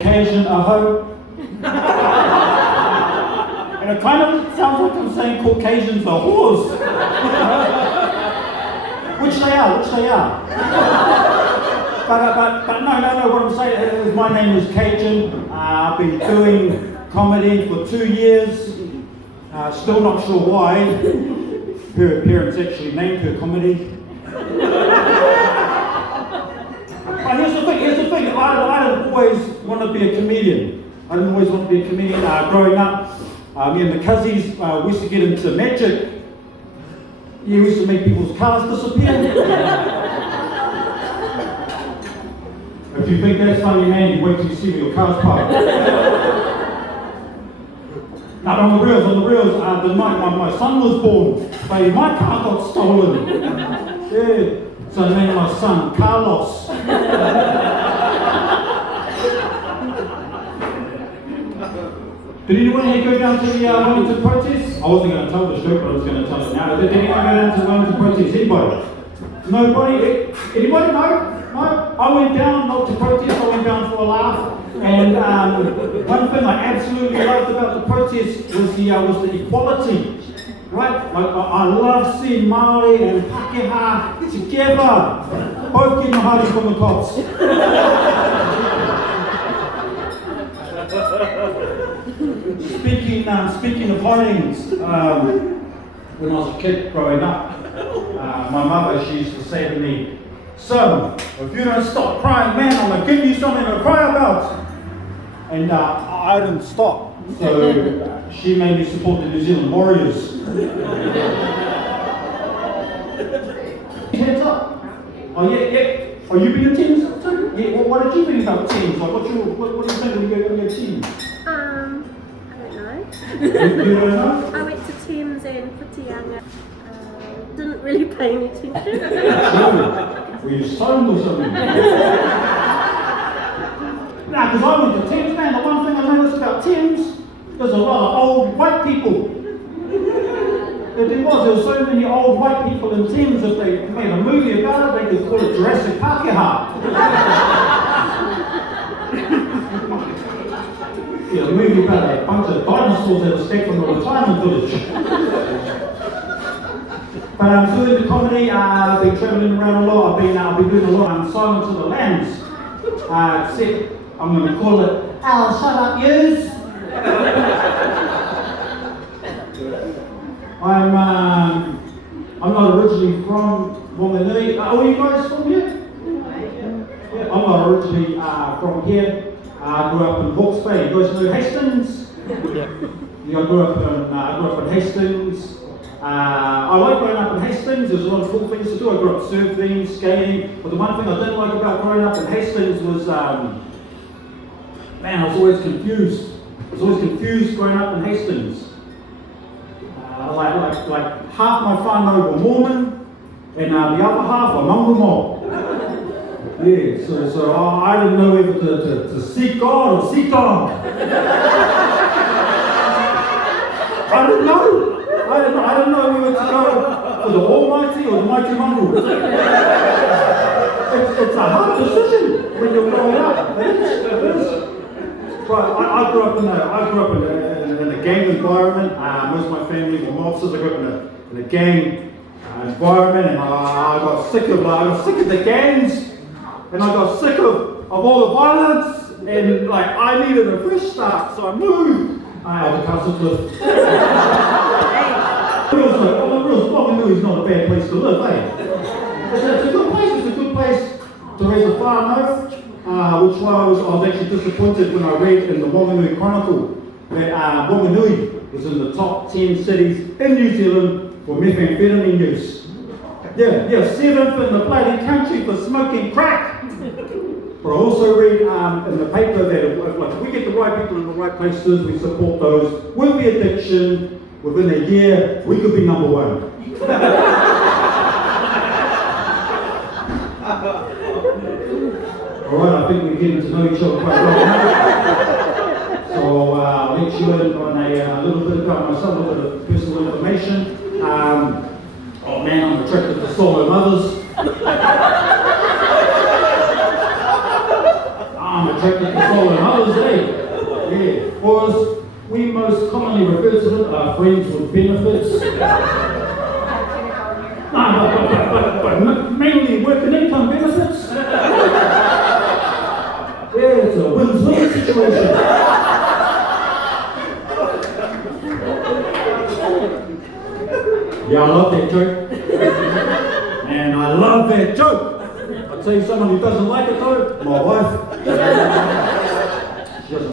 Cajun, a hoe. And it kind of sounds like I'm saying Caucasians are whores. Which they are. But no, what I'm saying is my name is Cajun. I've been doing comedy for 2 years. Still not sure why. Her parents actually named her comedy. But here's the thing. I didn't always want to be a comedian. Growing up, me and the cousins, we used to get into magic. We used to make people's cars disappear. If you think that's funny, man, you wait till you see me, your car's parked. Now on the reels, the night my son was born, baby, my car got stolen. Yeah. So I named my son Carlos. Did anyone here go down to the Wellington protest? I wasn't going to tell this joke, but I was going to tell it now. Did anyone go down to the Wellington protest? Anybody? Nobody? Anybody? No? I went down, not to protest, I went down for a laugh. And one thing I absolutely loved about the protest was the equality. Right? I love seeing Māori and Pākehā together. Both getting hardy from the cops. Speaking of hidings, when I was a kid growing up, my mother, she used to say to me, "Son, if you don't stop crying, man, I'm going to give you something to cry about." And I didn't stop. So she made me support the New Zealand Warriors. Hands up. Oh yeah. Oh, you been in teams too? Yeah. What did you think about teams? Like, what do you think when you go on your team? I don't know. You don't know? I went to teams in Putianga. Didn't really pay any attention. Were you stoned or something? Nah, because I went to Thames, man. The one thing I noticed about Thames, there's a lot of old white people. There was so many old white people in Thames, if they made a movie about it, they could call it Jurassic Pākehā. Yeah, a movie about a bunch of dinosaurs that escaped from the retirement village. But I'm doing the comedy, I've been travelling around a lot, I've been doing a lot, I'm Silence of the Lambs. I'm going to call it, "Al, shut up, yous." I'm not originally from Wanganui. Are you guys from here? Yeah, I'm not originally from here. I grew up in Hawke's Bay. You guys know Hastings? Yeah, I grew up in Hastings. I like growing up in Hastings. There's a lot of cool things to do. I grew up surfing, skating. But the one thing I didn't like about growing up in Hastings was, man, I was always confused. Growing up in Hastings. Like half my whānau were Mormon, and the other half were Mangumo. Yeah, so I didn't know whether to seek God or seek God. I didn't know whether to go for the Almighty or the Mighty Mangu. It's a hard decision when you're growing up. It is. But I grew up in a gang environment. Most of my family were mobsters. I grew up in a gang environment, and I got sick of the gangs, and I got sick of all the violence, and like I needed a fresh start, so I moved out to Castle Cliff. Wanganui is not a bad place to live, eh? It's a good place. It's a good place to raise a whānau. Which I was actually disappointed when I read in the Wanganui Chronicle that Wanganui was in the top 10 cities in New Zealand for methamphetamine use. Yeah, 7th in the bloody country for smoking crack. But I also read in the paper that if we get the right people in the right places, we support those with the addiction, within a year, we could be number 1. Alright, I think we're getting to know each other quite well now. So I'll let you in on a little bit about myself, a little bit of personal information. Oh man, I'm attracted to solo mothers. I'm attracted to stolen others, eh? Yeah. Or as we most commonly refer to them, friends with benefits. But mainly work and income benefits. Yeah, it's a win-win situation. Yeah, I love that joke. And I love that joke. I'll tell you someone who doesn't like it though, my wife.